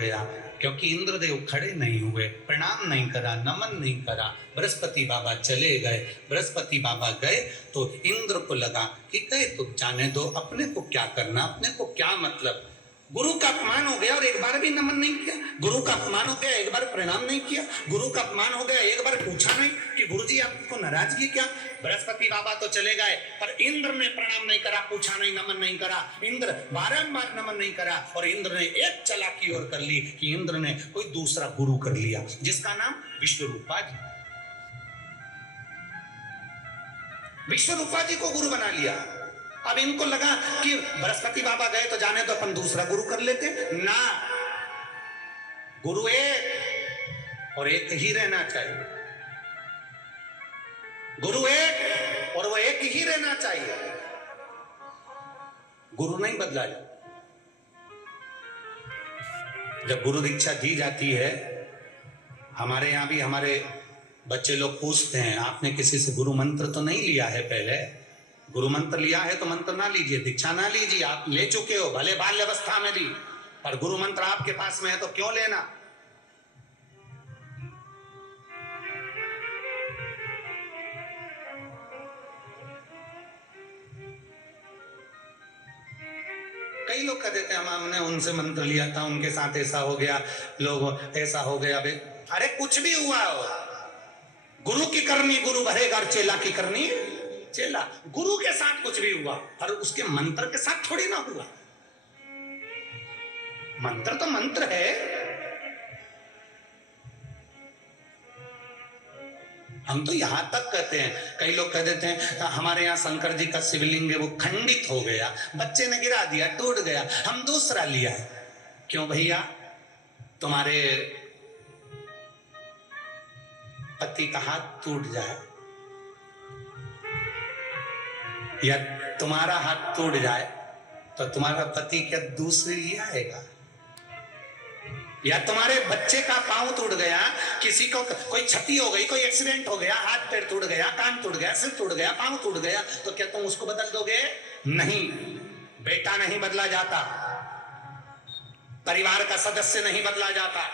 गया, क्योंकि इंद्रदेव खड़े नहीं हुए, प्रणाम नहीं करा, नमन नहीं करा। बृहस्पति बाबा चले गए। बृहस्पति बाबा गए तो इंद्र को लगा कि गए तो जाने दो, अपने को क्या करना, अपने को क्या मतलब। गुरु का अपमान हो गया और एक बार भी नमन नहीं किया। गुरु का अपमान हो गया, एक बार प्रणाम नहीं किया। गुरु का अपमान हो गया, एक बार पूछा नहीं कि गुरुजी आपको नाराजगी क्या। बृहस्पति बाबा तो चले गए, पर इंद्र ने प्रणाम नहीं करा, पूछा नहीं, नमन नहीं करा। इंद्र बारंबार नमन नहीं करा और इंद्र ने एक चालाकी और कर ली कि इंद्र ने कोई दूसरा गुरु कर लिया, जिसका नाम विश्वरूपा जी। विश्वरूपा जी को गुरु बना लिया। अब इनको लगा कि बृहस्पति बाबा गए तो जाने तो अपन दूसरा गुरु कर लेते ना। गुरु एक और एक ही रहना चाहिए। गुरु एक और वो एक ही रहना चाहिए। गुरु नहीं बदला जाता। जब गुरु दीक्षा दी जाती है, हमारे यहां भी हमारे बच्चे लोग पूछते हैं, आपने किसी से गुरु मंत्र तो नहीं लिया है पहले? गुरु मंत्र लिया है तो मंत्र ना लीजिए, दीक्षा ना लीजिए। आप ले चुके हो, भले बाल्य अवस्था में ली, पर गुरु मंत्र आपके पास में है तो क्यों लेना। कई लोग कह देते हैं हमने उनसे मंत्र लिया था, उनके साथ ऐसा हो गया, लोग ऐसा हो गया। अरे कुछ भी हुआ हो, गुरु की करनी गुरु भरेगा और चेला की करनी चेला। गुरु के साथ कुछ भी हुआ, पर उसके मंत्र के साथ थोड़ी ना हुआ। मंत्र तो मंत्र है। हम तो यहां तक कहते हैं, कई लोग कह देते हैं हमारे यहाँ शंकर जी का शिवलिंग है वो खंडित हो गया, बच्चे ने गिरा दिया, टूट गया, हम दूसरा लिया है। क्यों भैया? तुम्हारे पति का हाथ टूट जाए या तुम्हारा हाथ टूट जाए तो तुम्हारा पति क्या दूसरे लिए आएगा? या तुम्हारे बच्चे का पांव टूट गया, किसी को कोई क्षति हो गई, कोई एक्सीडेंट हो गया, हाथ पैर टूट गया, कान टूट गया, सिर टूट गया, पांव टूट गया, तो क्या तुम उसको बदल दोगे? नहीं। बेटा नहीं बदला जाता, परिवार का सदस्य नहीं बदला जाता।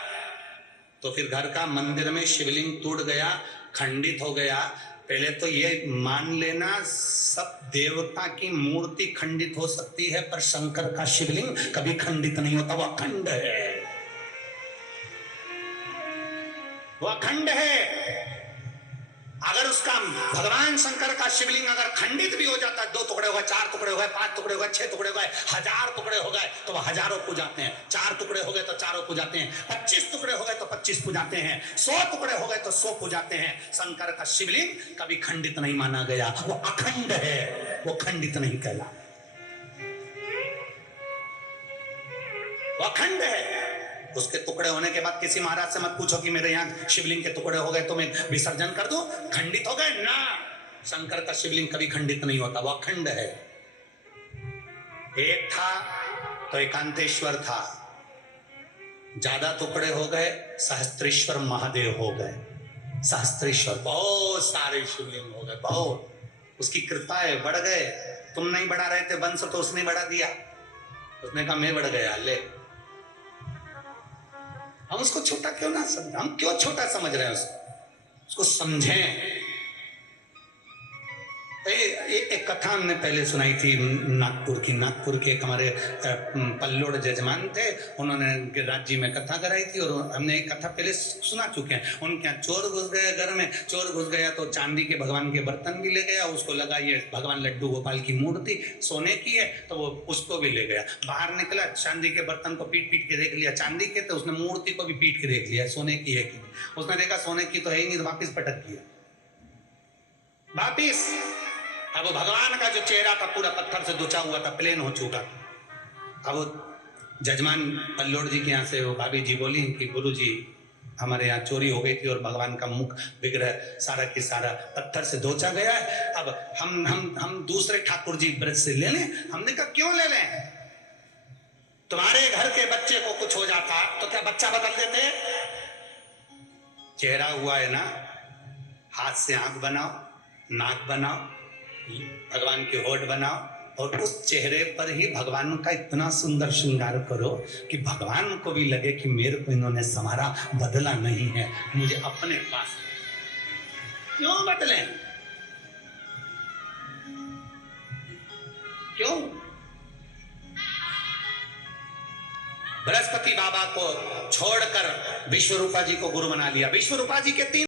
तो फिर घर का मंदिर में शिवलिंग टूट गया, खंडित हो गया, पहले तो ये मान लेना सब देवता की मूर्ति खंडित हो सकती है, पर शंकर का शिवलिंग कभी खंडित नहीं होता, वो अखंड है। वो अखंड है। अगर उसका भगवान शंकर का शिवलिंग अगर खंडित भी हो जाता है, 2 टुकड़े हो गए, 4 टुकड़े हो गए, 5 टुकड़े हो गए, 6 टुकड़े हो गए, 1000 टुकड़े हो गए तो वह हजारों पूजाते हैं। 4 टुकड़े हो गए तो 4 पूजाते हैं, 25 टुकड़े हो गए तो 25 पूजाते हैं, 100 टुकड़े हो गए तो 100 पूजाते हैं। शंकर का शिवलिंग कभी खंडित नहीं माना गया, वो अखंड है, वो खंडित नहीं कहला, वो अखंड है। उसके टुकड़े होने के बाद किसी महाराज से मत पूछो कि मेरे यहाँ शिवलिंग के टुकड़े हो गए तो मैं विसर्जन कर दूं, खंडित हो गए ना। शंकर का शिवलिंग कभी खंडित नहीं होता, वो अखंड है। एक था तो एकांतेश्वर था, ज्यादा टुकड़े हो गए, सहस्त्रेश्वर महादेव हो गए। सहस्त्रेश्वर, बहुत सारे शिवलिंग हो गए, बहुत। उसकी कृपा है, बढ़ गए। तुम नहीं बढ़ा रहे थे वंश तो उसने बढ़ा दिया। उसने कहा मैं बढ़ गया, ले। हम उसको छोटा क्यों ना समझें? हम क्यों छोटा समझ रहे हैं उसको समझें। एक कथा हमने पहले सुनाई थी नागपुर की। नागपुर के एक हमारे पल्लोड़ जजमान थे, उन्होंने राज्य में कथा कराई थी और हमने एक कथा पहले सुना चुके हैं। उनके यहाँ चोर घुस गया घर में। चोर घुस गया तो चांदी के भगवान के बर्तन भी ले गया। उसको लगा ये भगवान लड्डू गोपाल की मूर्ति सोने की है, तो वो उसको भी ले गया। बाहर निकला, चांदी के बर्तन को पीट पीट के देख लिया, चांदी के, तो उसने मूर्ति को भी पीट के देख लिया सोने की है कि। उसने देखा सोने की तो है ही नहीं, तो वापिस पटक दिया, वापिस। अब भगवान का जो चेहरा था पूरा पत्थर से दुचा हुआ था, प्लेन हो चुका। अब जजमान पल्लोड़ जी के यहाँ से वो भाभी जी बोली कि गुरु जी हमारे यहाँ चोरी हो गई थी और भगवान का मुख विग्रह सारा की सारा पत्थर से दोचा गया है। अब हम दूसरे ठाकुर जी ब्रज से ले लें। हमने कहा क्यों ले लें? तुम्हारे घर के बच्चे को कुछ हो जाता तो क्या बच्चा बदल देते? चेहरा हुआ है ना, हाथ से आंख बनाओ, नाक बनाओ, भगवान की होठ बनाओ, और उस चेहरे पर ही भगवान का इतना सुंदर श्रृंगार करो कि भगवान को भी लगे कि मेरे को इन्होंने संवारा, बदला नहीं है, मुझे अपने पास। क्यों बदले? क्यों? बृहस्पति बाबा को छोड़कर विश्वरूपा जी को गुरु बना लिया। विश्वरूपा जी के 3